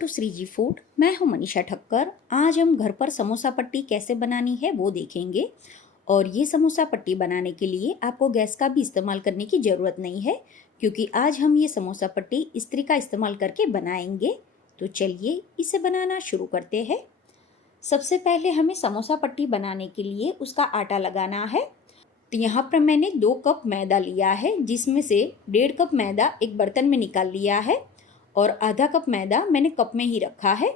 To Shriji food. मैं हूं मनीषा ठक्कर। आज हम घर पर समोसा पट्टी कैसे बनानी है वो देखेंगे। और ये समोसा पट्टी बनाने के लिए आपको गैस का भी इस्तेमाल करने की ज़रूरत नहीं है, क्योंकि आज हम ये समोसा पट्टी इस्त्री का इस्तेमाल करके बनाएंगे। तो चलिए इसे बनाना शुरू करते हैं। सबसे पहले हमें समोसा पट्टी बनाने के लिए उसका आटा लगाना है। तो यहाँ पर मैंने 2 कप मैदा लिया है, जिसमें से 1.5 कप मैदा एक बर्तन में निकाल लिया है और आधा कप मैदा मैंने कप में ही रखा है।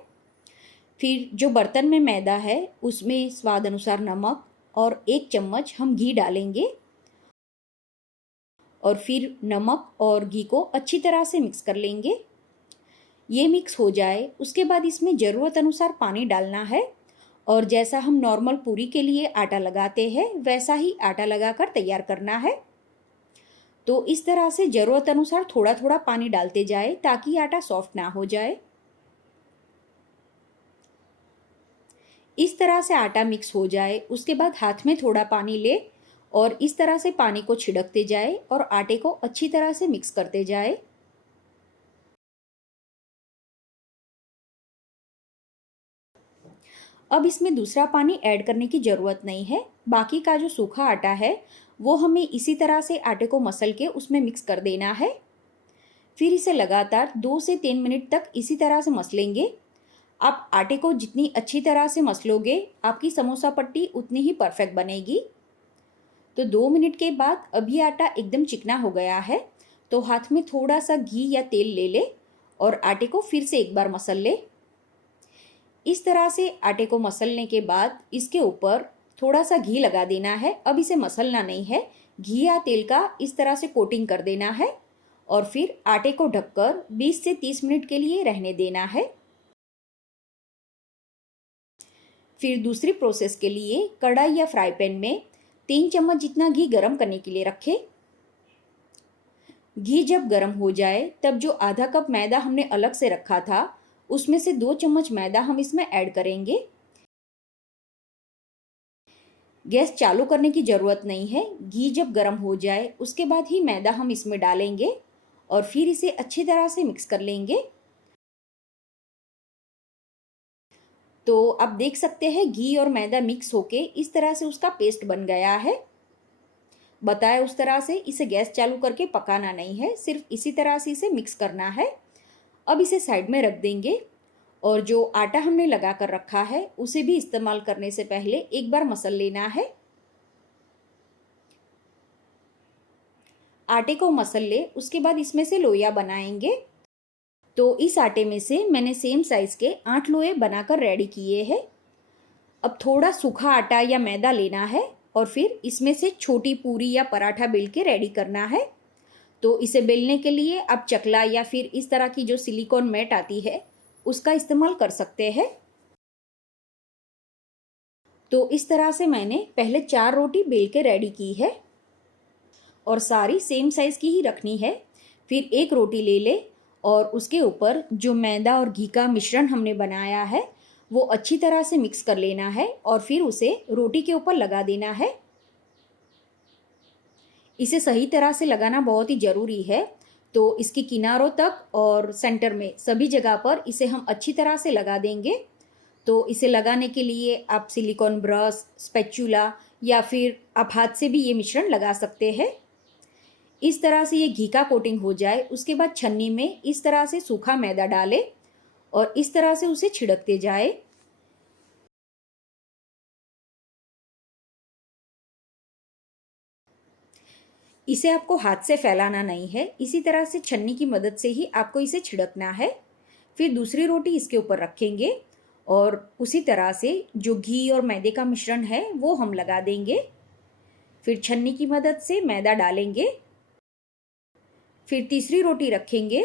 फिर जो बर्तन में मैदा है उसमें स्वाद अनुसार नमक और 1 चम्मच हम घी डालेंगे और फिर नमक और घी को अच्छी तरह से मिक्स कर लेंगे। ये मिक्स हो जाए उसके बाद इसमें ज़रूरत अनुसार पानी डालना है और जैसा हम नॉर्मल पूरी के लिए आटा लगाते हैं वैसा ही आटा लगाकर तैयार करना है। तो इस तरह से ज़रूरत अनुसार थोड़ा थोड़ा पानी डालते जाए ताकि आटा सॉफ्ट ना हो जाए। इस तरह से आटा मिक्स हो जाए उसके बाद हाथ में थोड़ा पानी ले और इस तरह से पानी को छिड़कते जाए और आटे को अच्छी तरह से मिक्स करते जाए। अब इसमें दूसरा पानी ऐड करने की ज़रूरत नहीं है। बाकी का जो सूखा आटा है वो हमें इसी तरह से आटे को मसल के उसमें मिक्स कर देना है। फिर इसे लगातार 2 से 3 मिनट तक इसी तरह से मसलेंगे। आप आटे को जितनी अच्छी तरह से मसलोगे आपकी समोसा पट्टी उतनी ही परफेक्ट बनेगी। तो 2 मिनट के बाद अभी आटा एकदम चिकना हो गया है, तो हाथ में थोड़ा सा घी या तेल ले ले और आटे को फिर से एक बार मसल ले। इस तरह से आटे को मसलने के बाद इसके ऊपर थोड़ा सा घी लगा देना है। अब इसे मसलना नहीं है, घी या तेल का इस तरह से कोटिंग कर देना है और फिर आटे को ढककर 20 से 30 मिनट के लिए रहने देना है। फिर दूसरी प्रोसेस के लिए कढ़ाई या फ्राई पैन में 3 चम्मच जितना घी गरम करने के लिए रखें। घी जब गरम हो जाए तब जो आधा कप मैदा हमने अलग से रखा था उसमें से 2 चम्मच मैदा हम इसमें ऐड करेंगे। गैस चालू करने की ज़रूरत नहीं है। घी जब गर्म हो जाए उसके बाद ही मैदा हम इसमें डालेंगे और फिर इसे अच्छी तरह से मिक्स कर लेंगे। तो आप देख सकते हैं घी और मैदा मिक्स होके इस तरह से उसका पेस्ट बन गया है। बताया उस तरह से इसे गैस चालू करके पकाना नहीं है, सिर्फ इसी तरह से इसे मिक्स करना है। अब इसे साइड में रख देंगे और जो आटा हमने लगा कर रखा है उसे भी इस्तेमाल करने से पहले एक बार मसल लेना है। आटे को मसल ले उसके बाद इसमें से लोइयां बनाएंगे। तो इस आटे में से मैंने सेम साइज के 8 लोए बनाकर रेडी किए हैं। अब थोड़ा सूखा आटा या मैदा लेना है और फिर इसमें से छोटी पूरी या पराठा बेल के रेडी करना है। तो इसे बेलने के लिए आप चकला या फिर इस तरह की जो सिलिकॉन मैट आती है उसका इस्तेमाल कर सकते हैं। तो इस तरह से मैंने पहले 4 रोटी बेल के रेडी की है और सारी सेम साइज की ही रखनी है। फिर एक रोटी ले ले और उसके ऊपर जो मैदा और घी का मिश्रण हमने बनाया है वो अच्छी तरह से मिक्स कर लेना है और फिर उसे रोटी के ऊपर लगा देना है। इसे सही तरह से लगाना बहुत ही ज़रूरी है। तो इसके किनारों तक और सेंटर में सभी जगह पर इसे हम अच्छी तरह से लगा देंगे। तो इसे लगाने के लिए आप सिलिकॉन ब्रश, स्पैचुला या फिर आप हाथ से भी ये मिश्रण लगा सकते हैं। इस तरह से ये घी का कोटिंग हो जाए उसके बाद छन्नी में इस तरह से सूखा मैदा डालें और इस तरह से उसे छिड़कते जाए। इसे आपको हाथ से फैलाना नहीं है, इसी तरह से छन्नी की मदद से ही आपको इसे छिड़कना है। फिर दूसरी रोटी इसके ऊपर रखेंगे और उसी तरह से जो घी और मैदे का मिश्रण है वो हम लगा देंगे। फिर छन्नी की मदद से मैदा डालेंगे। फिर तीसरी रोटी रखेंगे।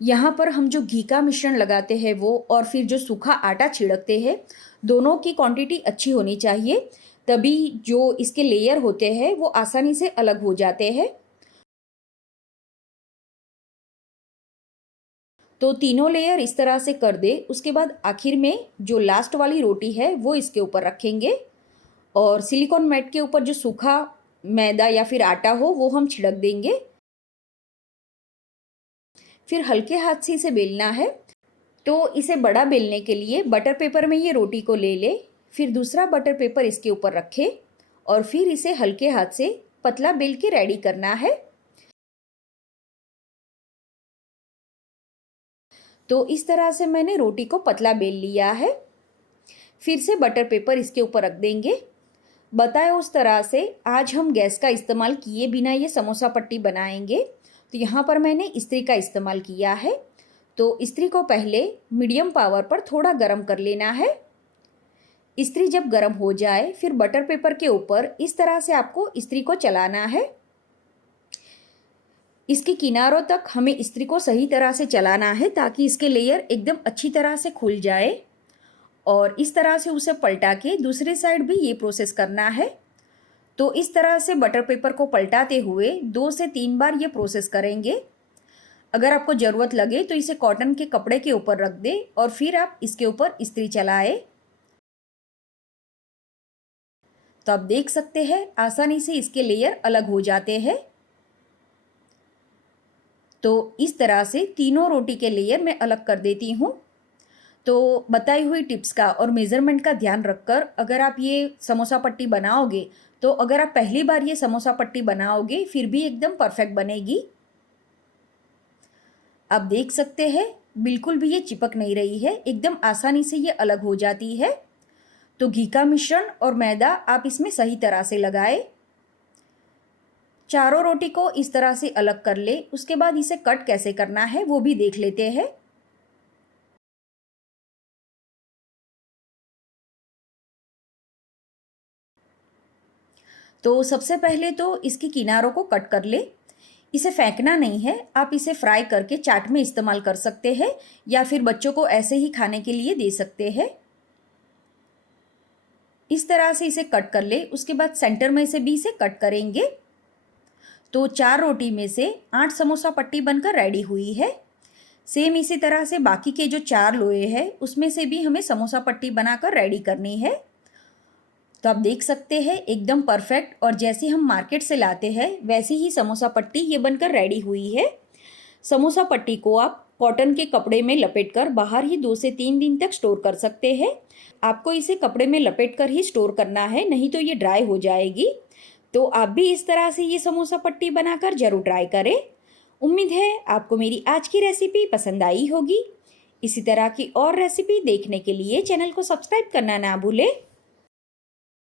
यहाँ पर हम जो घी का मिश्रण लगाते हैं वो और फिर जो सूखा आटा छिड़कते हैं दोनों की क्वांटिटी अच्छी होनी चाहिए, तभी जो इसके लेयर होते हैं वो आसानी से अलग हो जाते हैं। तो तीनों लेयर इस तरह से कर दे उसके बाद आखिर में जो लास्ट वाली रोटी है वो इसके ऊपर रखेंगे और सिलिकॉन मैट के ऊपर जो सूखा मैदा या फिर आटा हो वो हम छिड़क देंगे। फिर हल्के हाथ से इसे बेलना है। तो इसे बड़ा बेलने के लिए बटर पेपर में ये रोटी को ले ले, फिर दूसरा बटर पेपर इसके ऊपर रखे और फिर इसे हल्के हाथ से पतला बेल के रेडी करना है। तो इस तरह से मैंने रोटी को पतला बेल लिया है। फिर से बटर पेपर इसके ऊपर रख देंगे। बताए उस तरह से आज हम गैस का इस्तेमाल किए बिना ये समोसा पट्टी बनाएंगे। तो यहाँ पर मैंने इस्त्री का इस्तेमाल किया है। तो इस्त्री को पहले मीडियम पावर पर थोड़ा गर्म कर लेना है। इस्त्री जब गर्म हो जाए फिर बटर पेपर के ऊपर इस तरह से आपको इस्त्री को चलाना है। इसके किनारों तक हमें इस्त्री को सही तरह से चलाना है ताकि इसके लेयर एकदम अच्छी तरह से खुल जाए। और इस तरह से उसे पलटा के दूसरी साइड भी ये प्रोसेस करना है। तो इस तरह से बटर पेपर को पलटाते हुए 2 से 3 बार ये प्रोसेस करेंगे। अगर आपको ज़रूरत लगे तो इसे कॉटन के कपड़े के ऊपर रख दें और फिर आप इसके ऊपर इस्त्री चलाएं। तो आप देख सकते हैं आसानी से इसके लेयर अलग हो जाते हैं। तो इस तरह से तीनों रोटी के लेयर मैं अलग कर देती हूँ। तो बताई हुई टिप्स का और मेज़रमेंट का ध्यान रखकर अगर आप ये समोसा पट्टी बनाओगे तो अगर आप पहली बार ये समोसा पट्टी बनाओगे फिर भी एकदम परफेक्ट बनेगी। आप देख सकते हैं बिल्कुल भी ये चिपक नहीं रही है, एकदम आसानी से ये अलग हो जाती है। तो घी का मिश्रण और मैदा आप इसमें सही तरह से लगाए। चारों रोटी को इस तरह से अलग कर ले। उसके बाद इसे कट कैसे करना है वो भी देख लेते हैं। तो सबसे पहले तो इसके किनारों को कट कर ले। इसे फेंकना नहीं है, आप इसे फ्राई करके चाट में इस्तेमाल कर सकते हैं या फिर बच्चों को ऐसे ही खाने के लिए दे सकते हैं। इस तरह से इसे कट कर ले। उसके बाद सेंटर में से भी इसे कट करेंगे। तो 4 रोटी में से 8 समोसा पट्टी बनकर रेडी हुई है। सेम इसी तरह से बाकी के जो 4 लोए हैं उसमें से भी हमें समोसा पट्टी बनाकर रेडी करनी है। तो आप देख सकते हैं एकदम परफेक्ट और जैसे हम मार्केट से लाते हैं वैसी ही समोसा पट्टी ये बनकर रेडी हुई है। समोसा पट्टी को आप कॉटन के कपड़े में लपेटकर बाहर ही 2 से 3 दिन तक स्टोर कर सकते हैं। आपको इसे कपड़े में लपेटकर ही स्टोर करना है, नहीं तो ये ड्राई हो जाएगी। तो आप भी इस तरह से ये समोसा पट्टी बनाकर ज़रूर ट्राई करें। उम्मीद है आपको मेरी आज की रेसिपी पसंद आई होगी। इसी तरह की और रेसिपी देखने के लिए चैनल को सब्सक्राइब करना ना भूलें।